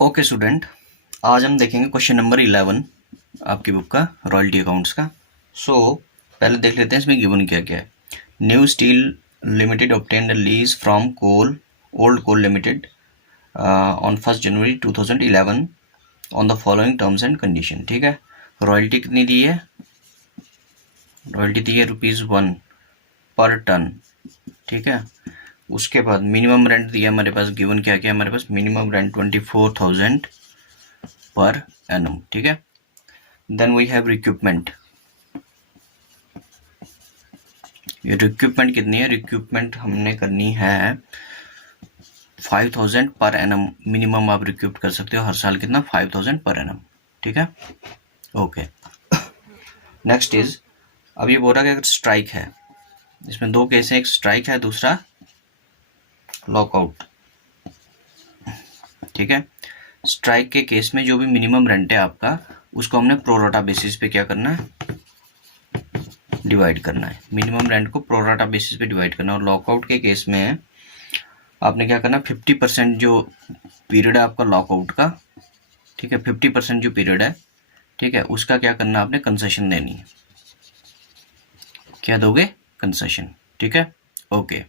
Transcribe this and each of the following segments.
Okay student, आज हम देखेंगे क्वेश्चन नंबर 11 आपकी बुक का रॉयल्टी अकाउंट्स का। पहले देख लेते हैं इसमें गिवन क्या क्या है। New steel limited obtained lease from coal old coal limited on 1 January 2011 on the following terms and condition. ठीक है, रॉयल्टी कितनी दी है? रॉयल्टी दी है ₹1 पर टन। ठीक है, उसके बाद मिनिमम रेंट दिया हमारे पास, गिवन क्या क्या हमारे पास, मिनिमम रेंट 24,000 पर एनम। ठीक है, देन वी हैव रिक्यूपमेंट। ये रिक्यूपमेंट कितनी है? रिक्यूपमेंट हमने करनी है 5,000 पर एनम। मिनिमम आप रिक्यूप कर सकते हो हर साल कितना? 5,000 पर एनम। ठीक है, ओके। नेक्स्ट इज, अब ये बोल रहा है कि अगर स्ट्राइक है, इसमें दो केस हैं, एक स्ट्राइक है, दूसरा लॉकआउट। ठीक है, स्ट्राइक के केस में जो भी मिनिमम रेंट है आपका, उसको हमने प्रोराटा बेसिस पे क्या करना है? डिवाइड करना है। मिनिमम रेंट को प्रोराटा बेसिस पे डिवाइड करना है। और लॉकआउट के केस में आपने क्या करना, 50% जो पीरियड है आपका लॉकआउट का, ठीक है, 50% जो पीरियड है, ठीक है, उसका क्या करना, आपने कंसेशन देनी है। क्या दोगे? कंसेशन। ठीक है, ओके।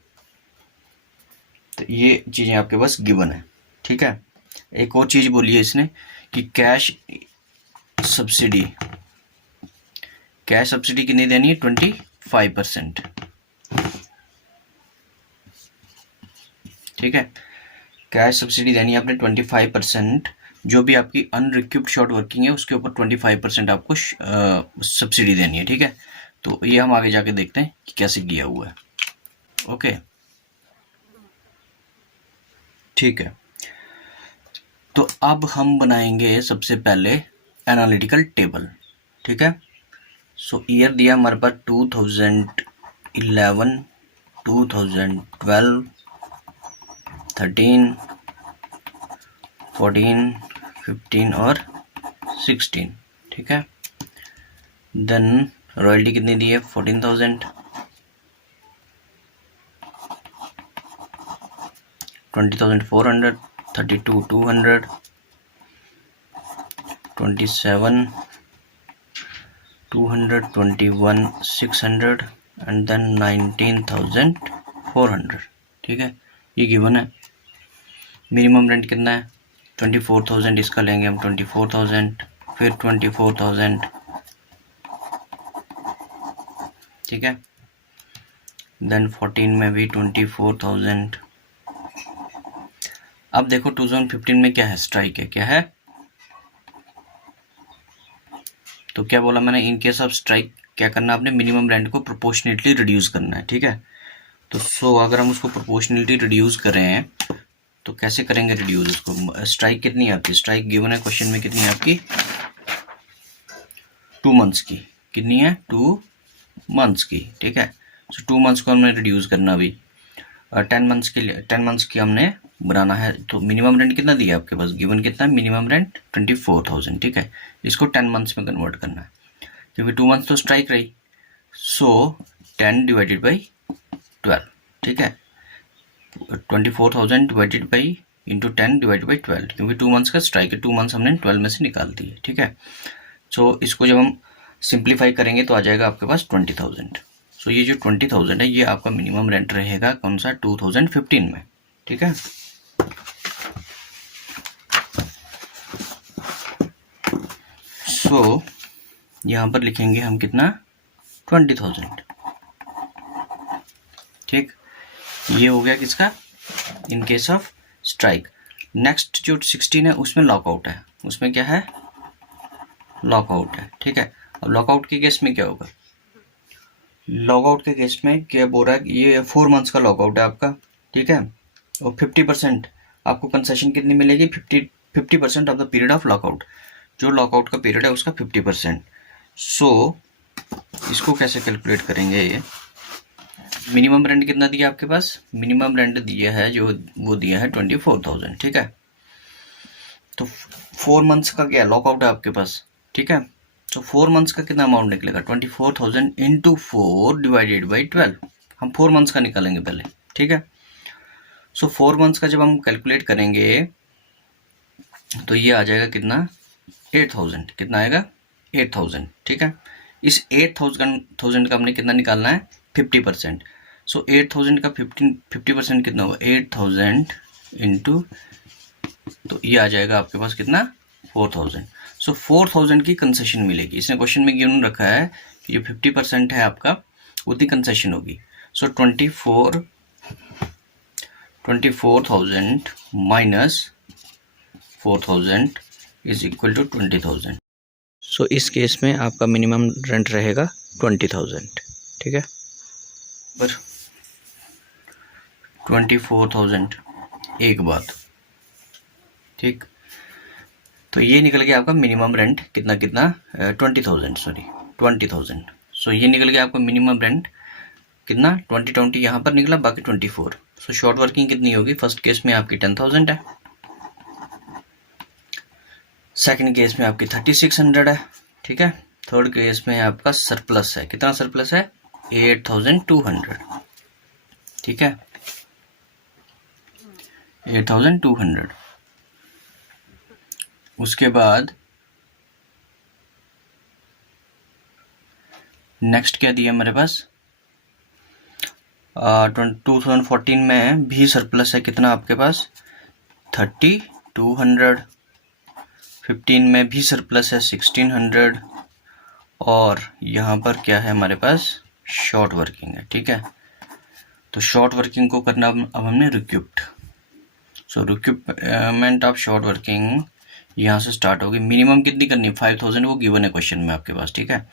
तो ये चीजें आपके पास गिवन है। ठीक है, एक और चीज बोली है इसने कि कैश सब्सिडी कितनी देनी है? 25%। ठीक है, कैश सब्सिडी देनी है आपने 25%। जो भी आपकी अनरिक्यूप्ड शॉर्ट वर्किंग है उसके ऊपर 25% आपको सब्सिडी देनी है। ठीक है, तो ये हम आगे जाके देखते हैं कि कैसे किया हुआ है। ओके, ठीक है, तो अब हम बनाएंगे सबसे पहले एनालिटिकल टेबल। ठीक है, सो ईयर दिया हमारे पास 2011, 2012, 13, 14, 15 और 16। ठीक है, देन रॉयल्टी कितनी दी है? 14,000, 20,400, 32, 200, 27, 200, 21, 600 एंड देन 19,400। ठीक है, ये गिवन है। मिनिमम रेंट कितना है? 24,000। इसका लेंगे हम 24,000, फिर 24,000। ठीक है, देन 14 में भी 24,000। अब देखो 2015 में क्या है? स्ट्राइक है। क्या है? तो क्या बोला मैंने? इन केस ऑफ स्ट्राइक क्या करना आपने? मिनिमम रेंट को प्रोपोर्शनेटली रिड्यूस करना है। ठीक है, तो अगर हम उसको प्रोपोर्शनेटली रिड्यूस करें तो कैसे करेंगे रिड्यूस उसको? स्ट्राइक कितनी है आपकी? स्ट्राइक गिवन है क्वेश्चन में, कितनी है आपकी? 2 मंथ्स की। कितनी है? 2 मंथ्स की। ठीक है, सो 2 मंथ्स को हमने रिड्यूस करना अभी 10 मंथ्स के लिए, 10 मंथ्स की हमने बनाना है। तो मिनिमम रेंट कितना दिया आपके पास? गिवन कितना है? Minimum rent 24,000। ठीक है, इसको 10 मंथ्स में कन्वर्ट करना है क्योंकि 2 मंथ्स तो स्ट्राइक रही। सो 10 डिवाइडेड बाई 12। ठीक है, 24,000 divided by into 10 divided by 12, क्योंकि 2 मंथ्स का स्ट्राइक है। 2 मंथ्स हमने 12 में से निकाल दिए। ठीक है, सो इसको जब हम सिंप्लीफाई करेंगे तो आ जाएगा आपके पास 20,000। सो ये जो 20,000 है ये आपका मिनिमम रेंट रहेगा कौन सा? 2015 में। ठीक है, सो यहाँ पर लिखेंगे हम कितना? 20,000। ठीक, ये हो गया किसका? In case of strike. Next जो 16 है उसमें लॉकआउट है। उसमें क्या है? लॉकआउट है। ठीक है, अब लॉकआउट के केस में क्या होगा? लॉकआउट के केस में क्या बोल रहा है? ये 4 मंथ्स का लॉकआउट है आपका। ठीक है, और 50% आपको कंसेशन कितनी मिलेगी? 50% of the period of lockout. जो लॉकआउट का पीरियड है उसका 50%। सो इसको कैसे कैलकुलेट करेंगे? ये मिनिमम रेंट कितना दिया आपके पास? मिनिमम रेंट दिया है जो वो दिया है 24,000। ठीक है, तो 4 मंथ्स का क्या लॉकआउट है आपके पास? ठीक है, तो 4 मंथ्स का कितना अमाउंट निकलेगा? 24,000 इंटू 4 डिवाइडेड बाई 12। हम 4 मंथ्स का निकालेंगे पहले। ठीक है, सो 4 मंथ्स का जब हम कैलकुलेट करेंगे तो ये आ जाएगा कितना, 8000। कितना आएगा, 8000। ठीक है, इस 8000 का हमने कितना निकालना है, 50%। सो 8000 का 50% कितना होगा, 8000 इंटू, तो ये आ जाएगा आपके पास कितना, 4000। सो 4000 की कंसेशन मिलेगी। इसने क्वेश्चन में गिवन रखा है कि जो 50% है आपका, उतनी कंसेशन होगी। सो 24,000 माइनस 4000 इज इक्वल टू 20,000। सो इस केस में आपका मिनिमम रेंट रहेगा 20,000। ठीक है, पर 24,000 एक बात, ठीक। तो ये निकल गया आपका मिनिमम रेंट कितना 20,000, सॉरी 20,000। सो ये निकल गया आपका मिनिमम रेंट कितना, 20 यहाँ पर निकला, बाकी 24। सो शॉर्ट वर्किंग कितनी होगी, फर्स्ट केस में आपकी 10,000 है, सेकंड केस में आपकी 3600 है। ठीक है, थर्ड केस में आपका सरप्लस है, कितना सरप्लस है, 8,200। ठीक है, 8,200। उसके बाद नेक्स्ट क्या दिया मेरे पास, 2014 में भी सरप्लस है, कितना आपके पास, 3,200। 15 में भी सरप्लस है 1,600। और यहाँ पर क्या है हमारे पास, शॉर्ट वर्किंग है। ठीक है, तो शॉर्ट वर्किंग को करना अब हमने रिक्यूप्ड। सो रिक्यूपमेंट ऑफ शॉर्ट वर्किंग यहाँ से स्टार्ट होगी। मिनिमम कितनी करनी है, 5,000, वो गिवन है क्वेश्चन में आपके पास। ठीक है,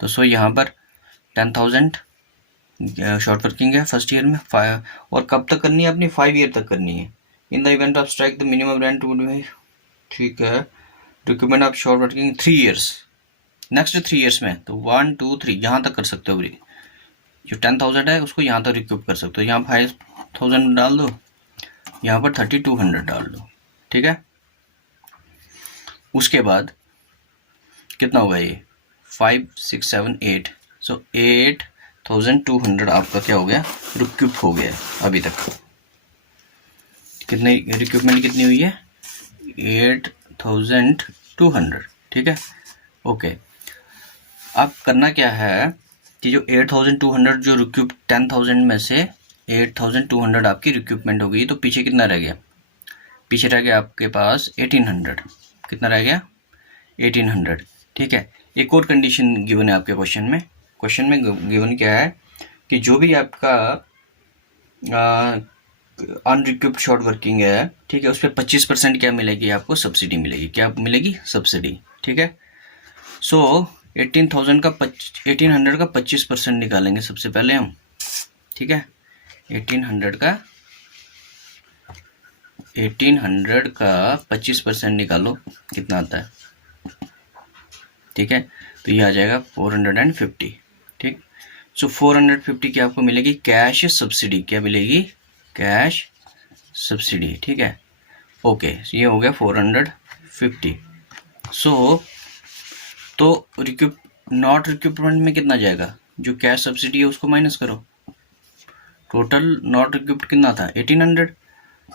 तो सो यहाँ पर 10,000 शॉर्ट वर्किंग है फर्स्ट ईयर में, और कब तक करनी है अपनी, 5 ईयर तक करनी है। In the event of strike the minimum rent would be, ठीक है, रिक्यूपमेंट of short working 3 years, next 3 years में, तो 1 2 3 यहाँ तक कर सकते हो। जो 10,000 है उसको यहाँ तक रिक्यूप कर सकते हो। यहाँ 5,000 डाल दो, यहाँ पर 3,200 डाल दो। ठीक है, उसके बाद कितना होगा ये, 5 6 7 8, सो 8,200 आपका क्या हो गया, रिक्यूप हो गया अभी तक। कितनी रिक्यूपमेंट कितनी हुई है, 8,200। ठीक है, ओके। अब करना क्या है कि जो 8,200 जो रिक्यूप 10,000 में से 8,200 आपकी रिक्यूपमेंट हो गई, तो पीछे कितना रह गया, पीछे रह गया आपके पास 1,800। कितना रह गया, 1,800। ठीक है, एक और कंडीशन गिवन है आपके क्वेश्चन में गिवन क्या है कि जो भी आपका अनरिक्यूप्ड शॉर्ट वर्किंग है, ठीक है, उस पर 25% क्या मिलेगी आपको, सब्सिडी मिलेगी। क्या मिलेगी, सब्सिडी। ठीक है, सो 18,000 का 1,800 का 25% निकालेंगे सबसे पहले हम। ठीक है, 1,800 का 25% निकालो, कितना आता है। ठीक है, तो ये आ जाएगा 450। ठीक, सो 450 की आपको मिलेगी कैश सब्सिडी। क्या मिलेगी, कैश सब्सिडी। ठीक है, ओके, ये हो गया 450। सो तो नॉट रिक्यूपमेंट में कितना जाएगा, जो कैश सब्सिडी है उसको माइनस करो। टोटल नॉट रिक्यूप्ड कितना था, 1,800,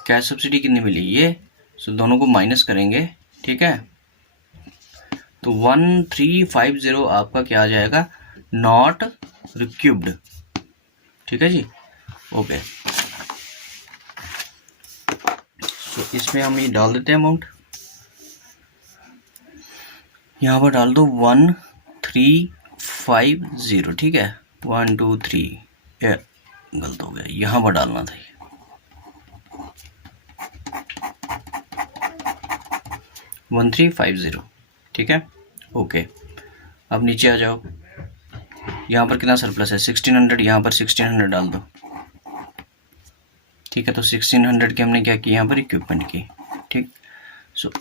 कैश सब्सिडी कितनी मिली ये, सो दोनों को माइनस करेंगे। ठीक है, तो 1,350 आपका क्या आ जाएगा, नॉट रिक्यूप्ड। ठीक है जी, ओके। सो इसमें हम ये डाल देते हैं अमाउंट, यहाँ पर डाल दो 1,350। ठीक है, 1 2 3, गलत हो गया, यहाँ पर डालना था 1,350। ठीक है, ओके। अब नीचे आ जाओ, यहाँ पर कितना सरप्लस है, 1,600, यहाँ पर 1,600 डाल दो। ठीक है, तो 1,600 की हमने क्या की, यहाँ पर इक्विपमेंट की। ठीक, सो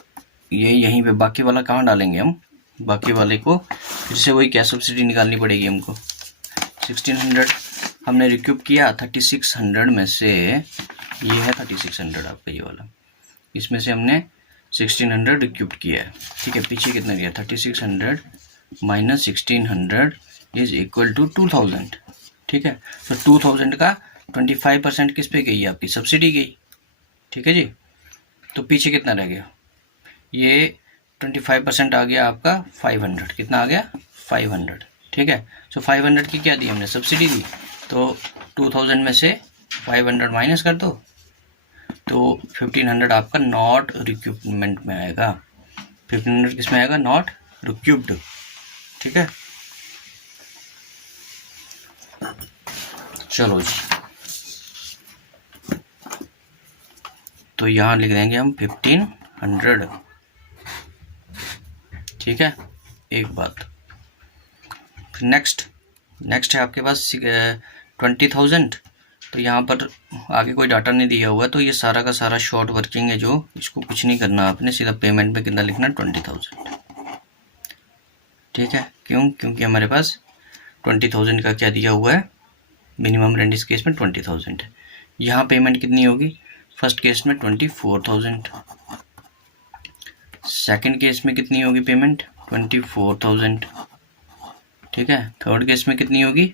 ये यहीं पे बाकी वाला कहाँ डालेंगे हम, बाकी वाले को फिर से वही क्या सब्सिडी निकालनी पड़ेगी हमको। 1,600 हमने रिक्यूप किया, 3,600 में से ये है 3,600 आपका ये वाला, इसमें से हमने 1,600 रिक्यूप किया है। ठीक है, पीछे कितना गया, 3,600 माइनस 1,600 इज इक्वल टू 2,000। ठीक है, तो 2,000 का 25% किस पे गई, आपकी सब्सिडी गई। ठीक है जी, तो पीछे कितना रह गया, ये 25% आ गया आपका 500, कितना आ गया 500, ठीक है। सो 500 की क्या दी हमने, सब्सिडी दी, तो 2000 में से 500 माइनस कर दो, तो 1500 आपका नॉट रिक्यूपमेंट में आएगा। 1500 किस में आएगा, नॉट रिक्यूप्ड, ठीक है। चलो जी, तो यहाँ लिख देंगे हम 1500, ठीक है। एक बात, नेक्स्ट है आपके पास 20,000, तो यहाँ पर आगे कोई डाटा नहीं दिया हुआ है, तो ये सारा का सारा शॉर्ट वर्किंग है, जो इसको कुछ नहीं करना आपने, सीधा पेमेंट पे कितना लिखना, 20,000, ठीक है। क्यों, क्योंकि हमारे पास 20,000 का क्या दिया हुआ है, मिनिमम रेंट इस केस में 20,000 है। यहाँ पेमेंट कितनी होगी, फर्स्ट केस में 24,000, सेकंड केस में कितनी होगी पेमेंट, 24,000, ठीक है। थर्ड केस में कितनी होगी,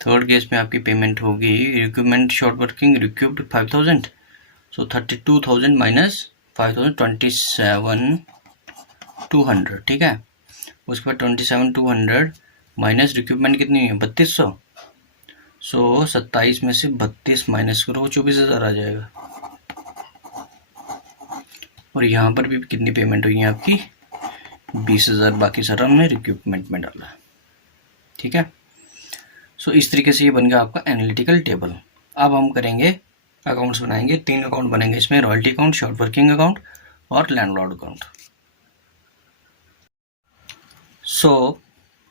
थर्ड केस में आपकी पेमेंट होगी, रिक्यूपमेंट शॉर्ट वर्किंग रिक्यूप्ड 5,000, सो 32,000 माइनस 5,000, 27,200, ठीक है। उसके बाद 27,200 माइनस रिक्यूपमेंट कितनी है, 3200, सो 27 में से 32 माइनस करो, 24,000 आ जाएगा। और यहाँ पर भी कितनी पेमेंट हुई है आपकी, 20,000, बाकी सारा हमने रिक्यूपमेंट में डाला, ठीक है। सो इस तरीके से ये बन गया आपका एनालिटिकल टेबल। अब हम करेंगे अकाउंट्स बनाएंगे, 3 अकाउंट बनेंगे इसमें, royalty account, short working account और लैंडलॉर्ड अकाउंट। सो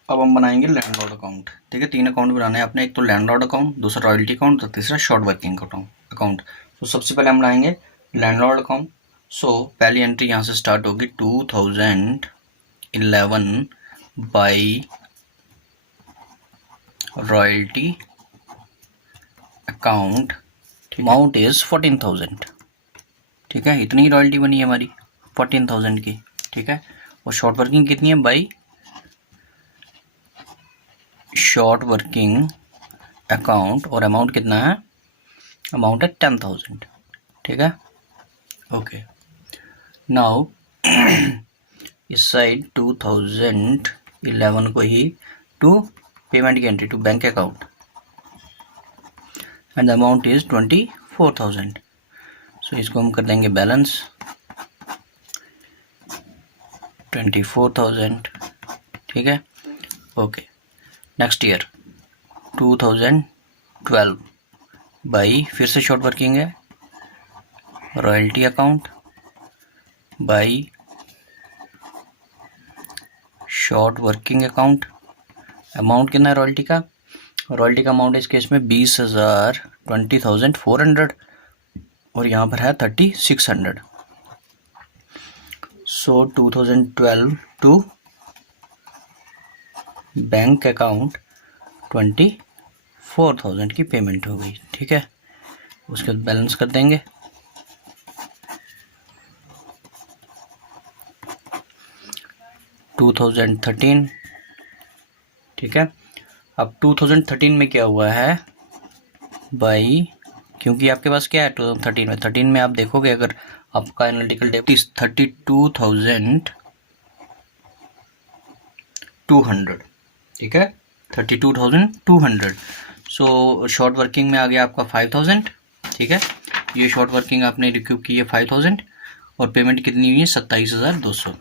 अब हम बनाएंगे लैंडलॉर्ड अकाउंट, ठीक है। 3 अकाउंट बनाने हैं अपने, एक तो लैंडलॉर्ड अकाउंट, दूसरा रॉयल्टी अकाउंट और तीसरा शॉर्ट वर्किंग अकाउंट। तो सबसे पहले हम बनाएंगे लैंडलॉर्ड अकाउंट। सो पहली एंट्री यहाँ से स्टार्ट होगी, 2011 by royalty account, amount is 14,000, ठीक है। इतनी रॉयल्टी बनी है हमारी 14,000 की, ठीक है। और शॉर्ट वर्किंग कितनी है, बाई शॉर्ट वर्किंग अकाउंट, और अमाउंट कितना है, अमाउंट है 10,000, ठीक है। ओके, नाउ इस साइड 2011 को ही टू पेमेंट की entry, to bank account, and the amount is 24,000, so इसको हम कर देंगे बैलेंस 24,000, ठीक है। ओके, नेक्स्ट ईयर 2012 बाई, फिर से शॉर्ट वर्किंग है, royalty account by short working account, amount कितना है रॉयल्टी का, रॉयल्टी का अमाउंट इस केस में 20,000, 20,400, और यहाँ पर है 3,600, सो 2012 टू बैंक अकाउंट 24,000 की पेमेंट हो गई, ठीक है। उसके बाद बैलेंस कर देंगे, टू 2013, ठीक है। अब 2013 में क्या हुआ है भाई, क्योंकि आपके पास क्या है 2013 में, 13 में आप देखोगे अगर आपका एनालिटिकल डेट 32,200, ठीक है, 32,200। सो शॉर्ट वर्किंग में आ गया आपका 5,000, ठीक है। ये शॉर्ट वर्किंग आपने रिक्यूब की है 5,000, और पेमेंट कितनी हुई है 27,200,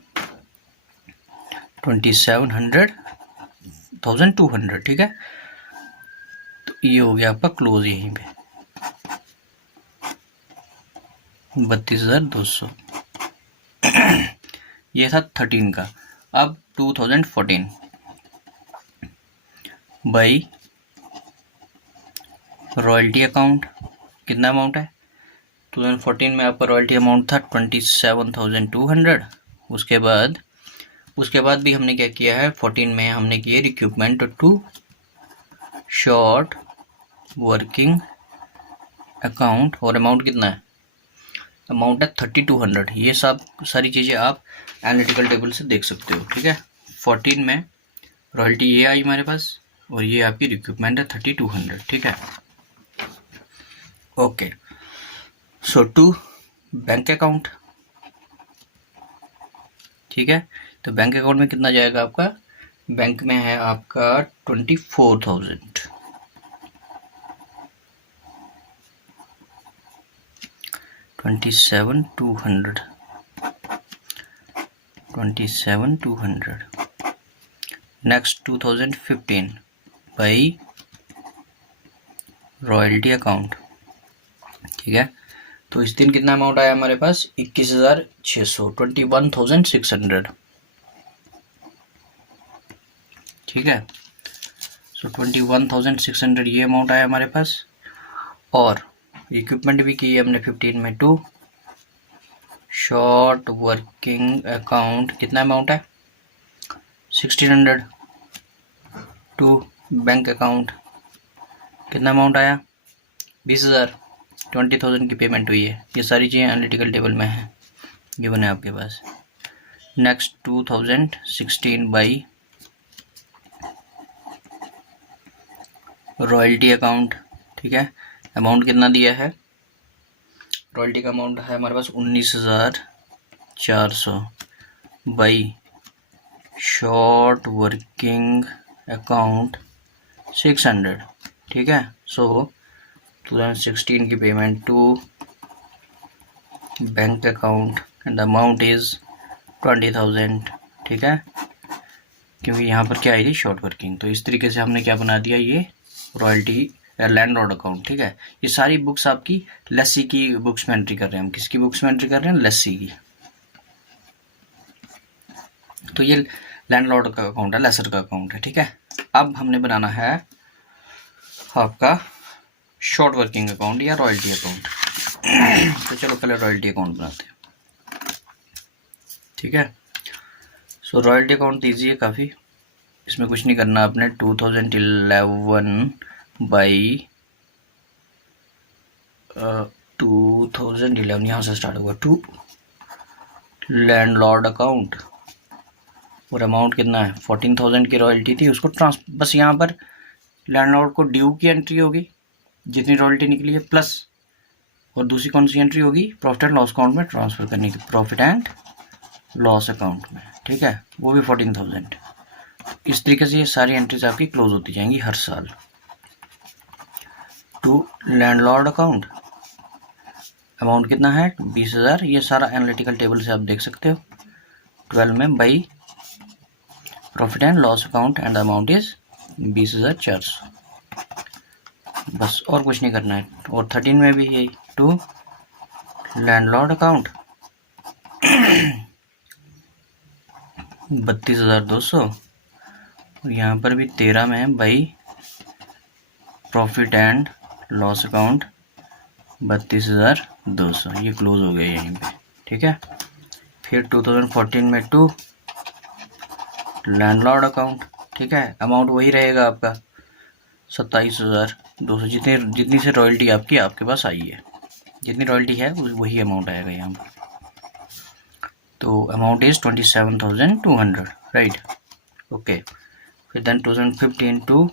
27,200, ठीक है। तो ये हो गया आपका क्लोज यहीं पे 32,200, ये था 13 का। अब 2014 बाई रॉयल्टी अकाउंट, कितना अमाउंट है 2014 में आपका रॉयल्टी अमाउंट था 27,200। उसके बाद भी हमने क्या किया है, 14 में हमने किए recoupment to short working account, और अमाउंट कितना है, अमाउंट है 3,200। ये सब सारी चीज़ें आप एनालिटिकल टेबल से देख सकते हो, ठीक है। 14 में रॉयल्टी ये आई हमारे पास, और ये आपकी रिक्यूपमेंट है 3,200, ठीक है। Okay, so to bank account, ठीक है। तो बैंक अकाउंट में कितना जाएगा आपका, बैंक में है आपका 24,000, 27,200, 27,200। नेक्स्ट 2015 बाई रॉयल्टी अकाउंट, ठीक है। तो इस दिन कितना अमाउंट आया हमारे पास, 21,600, 21,600, ठीक है। सो 21,600 ये अमाउंट आया हमारे पास। और इक्विपमेंट भी की है हमने 15 में। टू शॉर्ट वर्किंग अकाउंट कितना अमाउंट है, 1,600। टू बैंक अकाउंट कितना अमाउंट आया, 20,000, 20,000 की पेमेंट हुई है। ये सारी चीज़ें एनालिटिकल टेबल में है, ये बने आपके पास। नेक्स्ट 2016 बाई रॉयल्टी अकाउंट, ठीक है। अमाउंट कितना दिया है, रॉयल्टी का अमाउंट है हमारे पास 19,400 बाई शॉर्ट वर्किंग अकाउंट 600, ठीक है। सो 2016 की payment to bank account and amount is 20,000, ठीक है। क्योंकि यहाँ पर क्या आई थी, शॉर्ट वर्किंग। तो इस तरीके से हमने क्या बना दिया, ये रॉयल्टी लैंडलॉर्ड अकाउंट, ठीक है। ये सारी बुक्स आपकी लस्सी की बुक्स में एंट्री कर रहे हैं हम। किसकी बुक्स में एंट्री कर रहे हैं, लस्सी की। तो ये लैंडलॉर्ड का अकाउंट है, लेसर का अकाउंट है, ठीक है। अब हमने बनाना है आपका शॉर्ट वर्किंग अकाउंट या रॉयल्टी अकाउंट। तो चलो पहले रॉयल्टी अकाउंट बनाते हैं, ठीक है। सो रॉयल्टी अकाउंट ईजी है काफ़ी, इसमें कुछ नहीं करना आपने। 2011 बाई 2011 यहाँ से स्टार्ट होगा। टू लैंडलॉर्ड अकाउंट, और अमाउंट कितना है, 14,000 की रॉयल्टी थी, उसको बस यहाँ पर लैंडलॉर्ड को ड्यू की एंट्री होगी जितनी रॉयल्टी निकली है, प्लस और दूसरी कौन सी एंट्री होगी, प्रॉफिट एंड लॉस अकाउंट में ट्रांसफर करने की, प्रॉफिट एंड लॉस अकाउंट में, ठीक है, वो भी 14,000। इस तरीके से ये सारी एंट्रीज आपकी क्लोज होती जाएंगी हर साल। टू लैंडलॉर्ड अकाउंट, अमाउंट कितना है, 20,000। ये सारा एनालिटिकल टेबल से आप देख सकते हो। 12 में by profit and loss account and amount is 20,400, बस और कुछ नहीं करना है। और 13 में भी यही, टू लैंडलॉर्ड अकाउंट 32,200, और यहाँ पर भी 13 में by profit and loss account 32,200, ये क्लोज हो गया यहीं पे, ठीक है। फिर 2014 में टू लैंडलॉर्ड अकाउंट, ठीक है। अमाउंट वही रहेगा आपका 27,200, जितनी से रॉयल्टी आपकी आपके पास आई है, जितनी रॉयल्टी है वही अमाउंट आएगा यहाँ पर। तो अमाउंट इज 27,200, राइट, ओके। फिर then 2015 to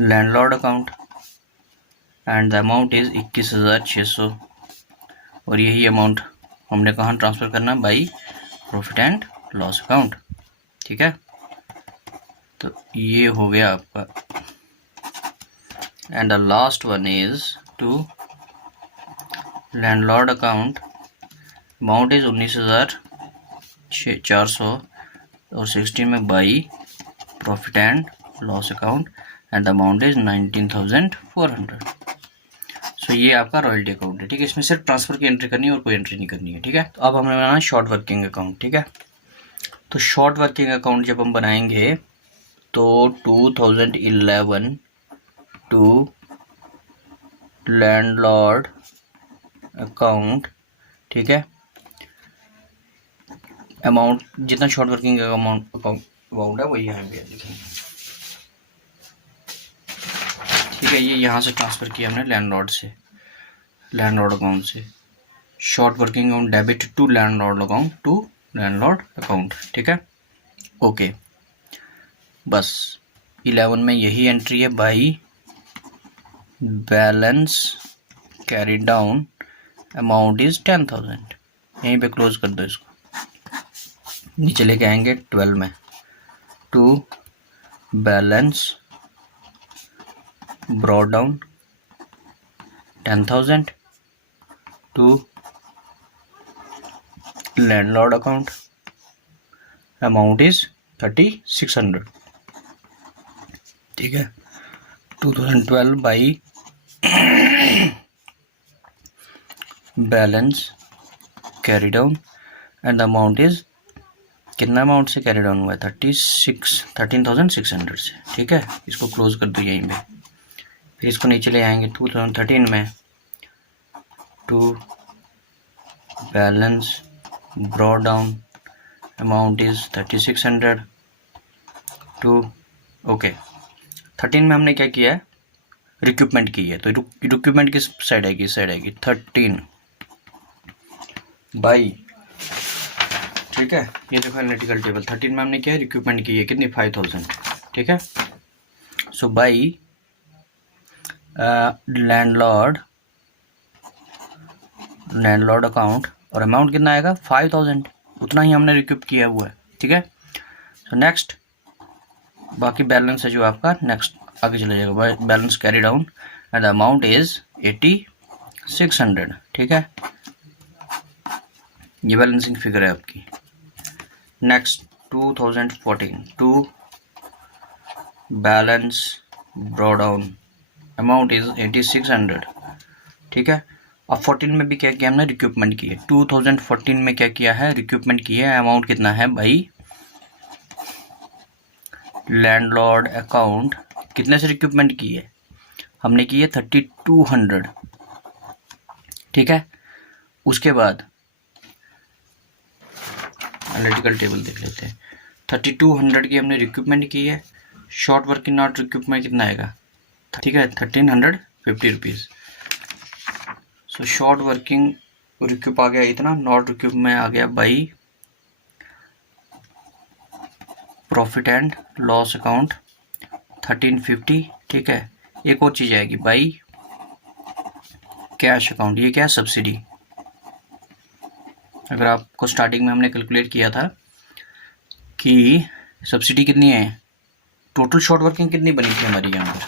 landlord account and the amount is 21,600, और यही अमाउंट हमने कहाँ ट्रांसफ़र करना, by profit and loss account, ठीक है। तो ये हो गया आपका। And the last one is to landlord account, amount is 19,400 और 16 में by profit and loss account and the amount is 19,400। So ये आपका रॉयल्टी अकाउंट है, ठीक है। इसमें सिर्फ ट्रांसफर की एंट्री करनी है और कोई एंट्री नहीं करनी है, ठीक है। तो अब हमें बनाना है शॉर्ट वर्किंग अकाउंट, ठीक है। तो शॉर्ट वर्किंग अकाउंट जब हम बनाएंगे तो 2011 टू लैंडलॉर्ड अकाउंट, ठीक है। अमाउंट जितना शॉर्ट वर्किंग अकाउंट है वही यहाँ पे लिखेंगे, ठीक है। ये यहाँ से ट्रांसफ़र किया हमने लैंडलॉर्ड अकाउंट से। Short working account debit to landlord account, ठीक है, ओके। बस 11 में यही एंट्री है, by balance carry down amount is 10,000, यहीं पे क्लोज कर दो इसको, नीचे लेके आएंगे 12 में, to balance brought down 10,000 to landlord account, amount is 3600। ठीक है, 2012 by balance carry down and the amount is, कितना अमाउंट से कैरी डाउन हुआ है? 13,600 से। ठीक है, इसको क्लोज कर दो यहीं पे। फिर इसको नीचे ले आएंगे 2013 में, to balance brought down amount is 3600 to, okay 13 में हमने क्या किया है? रिक्यूपमेंट की है, तो रिक्यूपमेंट किस साइड आएगी? इस साइड आएगी 13 बाई, ठीक है, ये देखो एनालिटिकल टेबल। 13 में हमने क्या है? रिक्यूपमेंट की है, कितनी? 5000। ठीक है, सो बाई लैंडलॉर्ड अकाउंट, और अमाउंट कितना आएगा? 5000, उतना ही हमने रिक्यूप किया हुआ है। ठीक है, सो नेक्स्ट बाकी बैलेंस है जो आपका, नेक्स्ट आगे चले जाएगा, balance carry down and the amount is 8600। ठीक है, ये बैलेंसिंग फिगर है आपकी। Next 2014, to balance brought down amount is 8600। ठीक है, अब 14 में भी क्या किया हमने? रिक्यूपमेंट की है। 2014 में क्या किया है? रिक्यूपमेंट की है। अमाउंट कितना है भाई? लैंडलॉर्ड अकाउंट कितने से रिक्यूपमेंट की है? हमने की है 3200। ठीक है, उसके बाद एनालिटिकल टेबल देख लेते हैं। 3200 की हमने रिक्यूपमेंट की है। शॉर्ट वर्किंग नॉट रिक्यूपमेंट कितना आएगा? ठीक है, 1350 रुपीज़। सो शॉर्ट वर्किंग रिक्यूप आ गया इतना, नॉट रिक्यूप में आ गया by profit and loss account 1350। ठीक है, एक और चीज़ आएगी बाई कैश अकाउंट। ये क्या है? सब्सिडी। अगर आपको स्टार्टिंग में हमने कैलकुलेट किया था कि सब्सिडी कितनी है, टोटल शॉर्ट वर्किंग कितनी बनी थी हमारी यहाँ पर,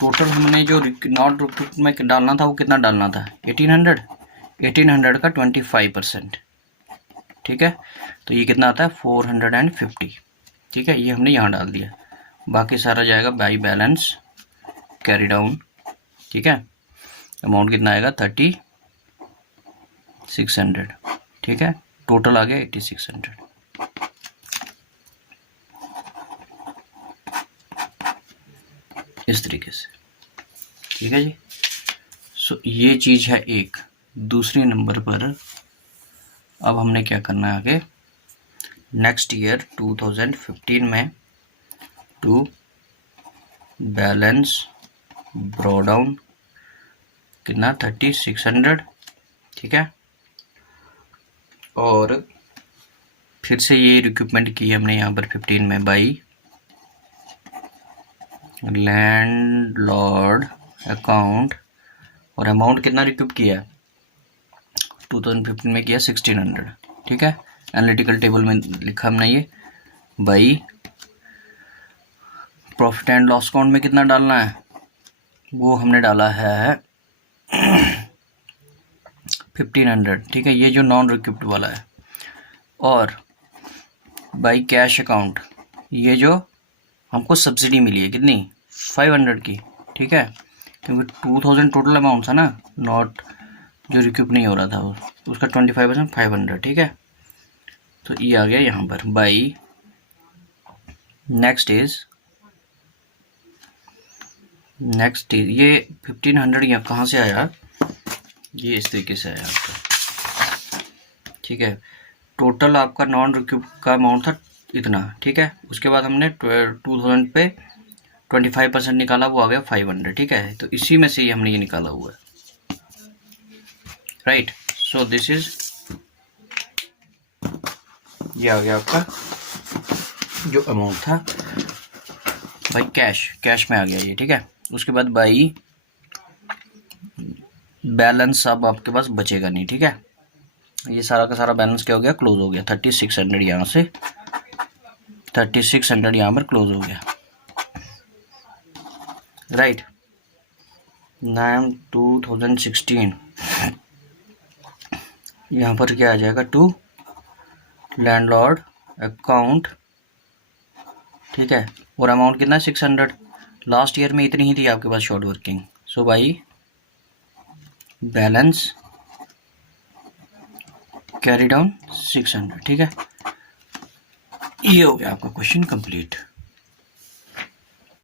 टोटल हमने जो नॉट रिक्यूप में डालना था वो कितना डालना था? 1800 का 25%। ठीक है, तो ये कितना आता है? 450। ठीक है, ये हमने यहाँ डाल दिया। बाकी सारा जाएगा बाई बैलेंस कैरी डाउन। ठीक है, अमाउंट कितना आएगा? 3600। ठीक है, टोटल आ गया 8600। इस तरीके से। ठीक है जी, सो ये चीज़ है एक। दूसरे नंबर पर अब हमने क्या करना है आगे? नेक्स्ट ईयर 2015 में, टू बैलेंस ब्रॉड डाउन कितना? 3600। ठीक है, और फिर से ये रिक्रूटमेंट की हमने यहाँ पर 15 में बाई लैंडलॉर्ड अकाउंट, और अमाउंट कितना रिक्यूप किया? 2015 में किया 1600। ठीक है, एनालिटिकल टेबल में लिखा हमने ये by profit and loss account में कितना डालना है? वो हमने डाला है 1500। ठीक है, ये जो नॉन रिक्यूप्ड वाला है। और बाई कैश अकाउंट, ये जो हमको सब्सिडी मिली है कितनी? 500 की। ठीक है, क्योंकि 2000 टोटल अमाउंट था ना, नॉट जो रिक्यूप नहीं हो रहा था वो, उसका 25% 500। ठीक है, तो ये आ गया यहाँ पर बाई। नेक्स्ट इज ये 1500 यहाँ कहाँ से आया? ये इस तरीके से आया आपका। ठीक है, टोटल आपका नॉन रिक्यूप का अमाउंट था इतना। ठीक है, उसके बाद हमने 2000 पे 25% निकाला, वो आ गया 500। ठीक है, तो इसी में से ही हमने ये निकाला हुआ है। राइट, सो दिस इज, ये आ गया आपका जो अमाउंट था भाई कैश में आ गया ये। ठीक है, उसके बाद भाई बैलेंस अब आपके पास बचेगा नहीं। ठीक है, ये सारा का सारा बैलेंस क्या हो गया, क्लोज हो गया। 3600 यहाँ से 3600 यहाँ पर क्लोज हो गया, राइट। नाम 2016 यहाँ पर क्या आ जाएगा, टू लैंडलॉर्ड अकाउंट, ठीक है। और अमाउंट कितना है, 600। लास्ट ईयर में इतनी ही थी आपके पास शॉर्ट वर्किंग। सो भाई बैलेंस कैरी डाउन 600, ठीक है। ये हो गया आपका क्वेश्चन कंप्लीट।